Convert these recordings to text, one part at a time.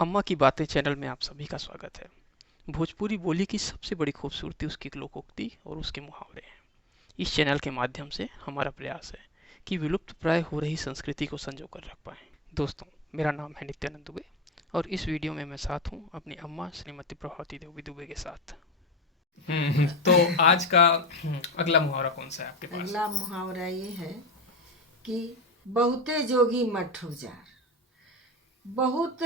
अम्मा की बातें चैनल में आप सभी का स्वागत है। भोजपुरी बोली की सबसे बड़ी खूबसूरती उसकी लोकोक्ति और उसके मुहावरे हैं। इस चैनल के माध्यम से हमारा प्रयास है कि विलुप्त प्राय हो रही संस्कृति को संजो कर रख पाएं। दोस्तों, मेरा नाम है नित्यानंद दुबे और इस वीडियो में मैं साथ हूँ अपनी अम्मा श्रीमती प्रभावती देवी दुबे के साथ। तो आज का अगला मुहावरा कौन सा है आपके पास? अगला मुहावरा ये है कि बहुते जोगी मत ठुजार। बहुत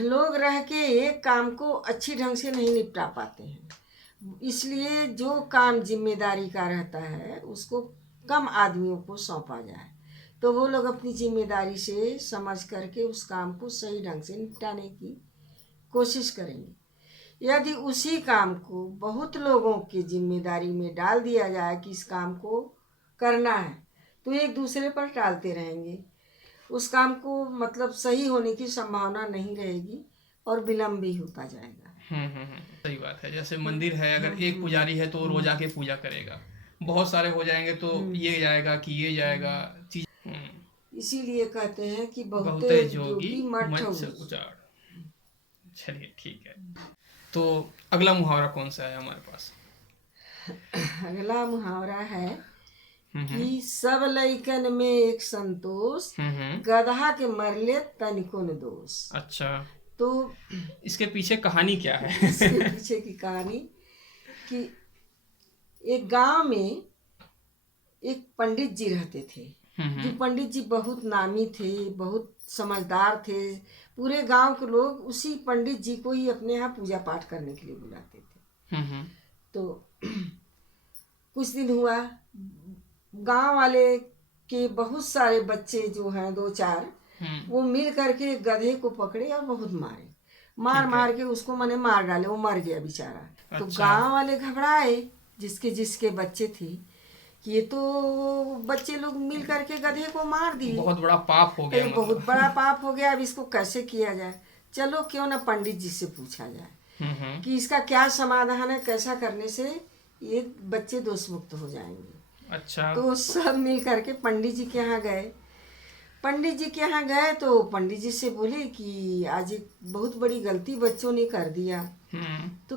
लोग रह के एक काम को अच्छी ढंग से नहीं निपटा पाते हैं, इसलिए जो काम जिम्मेदारी का रहता है उसको कम आदमियों को सौंपा जाए तो वो लोग अपनी जिम्मेदारी से समझ करके उस काम को सही ढंग से निपटाने की कोशिश करेंगे। यदि उसी काम को बहुत लोगों की जिम्मेदारी में डाल दिया जाए कि इस काम को करना है, तो एक दूसरे पर टालते रहेंगे। उस काम को मतलब सही होने की संभावना नहीं रहेगी और विलम्ब भी होता जाएगा। सही बात है। जैसे मंदिर है, अगर एक पुजारी है तो वो रोज आके पूजा करेगा, बहुत सारे हो जाएंगे तो ये जाएगा कि ये जाएगा चीज। इसीलिए कहते हैं कि बहुते बहुते जोगी जोगी मठ मंच से उजाड़। उजाड़। चलिए ठीक है। तो अगला मुहावरा कौन सा है हमारे पास? अगला मुहावरा है हम्म कि सब लइकन में एक संतोष, गधा के मरले तनिको न दोष। अच्छा, तो इसके पीछे कहानी क्या है? इसके पीछे की कहानी कि एक गांव में एक पंडित जी रहते थे। जो पंडित जी बहुत नामी थे, बहुत समझदार थे। पूरे गांव के लोग उसी पंडित जी को ही अपने यहाँ पूजा पाठ करने के लिए बुलाते थे। तो कुछ दिन हुआ, गांव वाले के बहुत सारे बच्चे जो हैं दो चार, वो मिल करके गधे को पकड़े और बहुत मारे। मार मार के उसको मैंने मार डाले, वो मर गया बेचारा। तो गांव वाले घबराए, जिसके जिसके बच्चे थे, कि ये तो बच्चे लोग मिल करके गधे को मार दिए, बहुत बड़ा पाप हो गया। बहुत बड़ा पाप हो गया, अब इसको कैसे किया जाए। चलो क्यों ना पंडित जी से पूछा जाए कि इसका क्या समाधान है, कैसा करने से ये बच्चे दोष मुक्त हो जाएंगे। अच्छा, तो सब मिल करके पंडित जी के यहाँ गए। पंडित जी के यहाँ गए तो पंडित जी से बोले कि आज एक बहुत बड़ी गलती बच्चों ने कर दिया। तो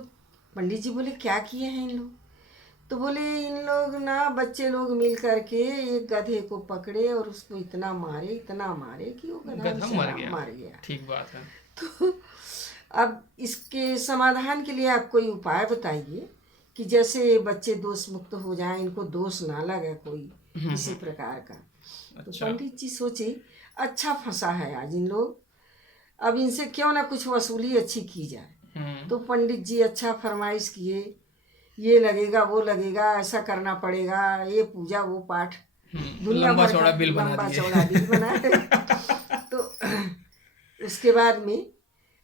पंडित जी बोले क्या किए हैं इन लोग? तो बोले इन लोग ना बच्चे लोग मिल करके एक गधे को पकड़े और उसको इतना मारे कि वो गधा मर गया। ठीक बात है। तो अब इसके समाधान के लिए आप कोई उपाय बताइए कि जैसे बच्चे दोष मुक्त हो जाएं, इनको दोष ना लगे कोई किसी प्रकार का। तो पंडित जी सोचे अच्छा फंसा है आज इन लोग, अब इनसे क्यों ना कुछ वसूली अच्छी की जाए। तो पंडित जी अच्छा फरमाइश किए, ये लगेगा वो लगेगा, ऐसा करना पड़ेगा, ये पूजा वो पाठ, दुनिया भर का लंबा चौड़ा बिल बनाए। तो उसके बाद में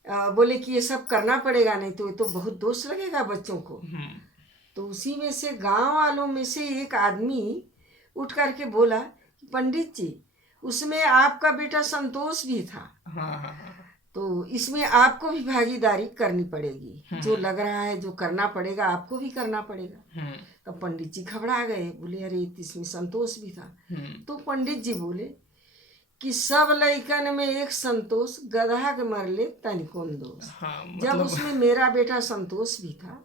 बोले कि ये सब करना पड़ेगा, नहीं तो ये तो बहुत दोष लगेगा बच्चों को। तो उसी में से गांव वालों में से एक आदमी उठ करके बोला, पंडित जी उसमें आपका बेटा संतोष भी था, तो इसमें आपको भी भागीदारी करनी पड़ेगी। जो लग रहा है जो करना पड़ेगा आपको भी करना पड़ेगा। तो पंडित जी घबरा गए, बोले अरे इसमें संतोष भी था। तो पंडित जी बोले कि सब लइकन में एक संतोष, गधा के मरले तनिको न दोष। जब उसमें मेरा बेटा संतोष भी था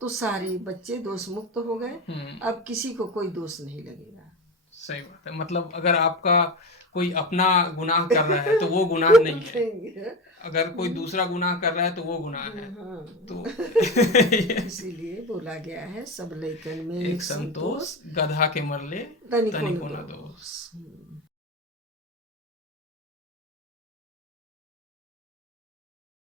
तो सारे बच्चे दोष मुक्त हो गए, अब किसी को कोई दोष नहीं लगेगा। सही बात है। मतलब अगर आपका कोई अपना गुनाह कर रहा है तो वो गुनाह नहीं है, अगर कोई दूसरा गुनाह कर रहा है तो वो गुनाह है। तो इसीलिए बोला गया है सब लइकन में एक संतोष, गधा के मरले तनिको तनिको न न दोष। दोष।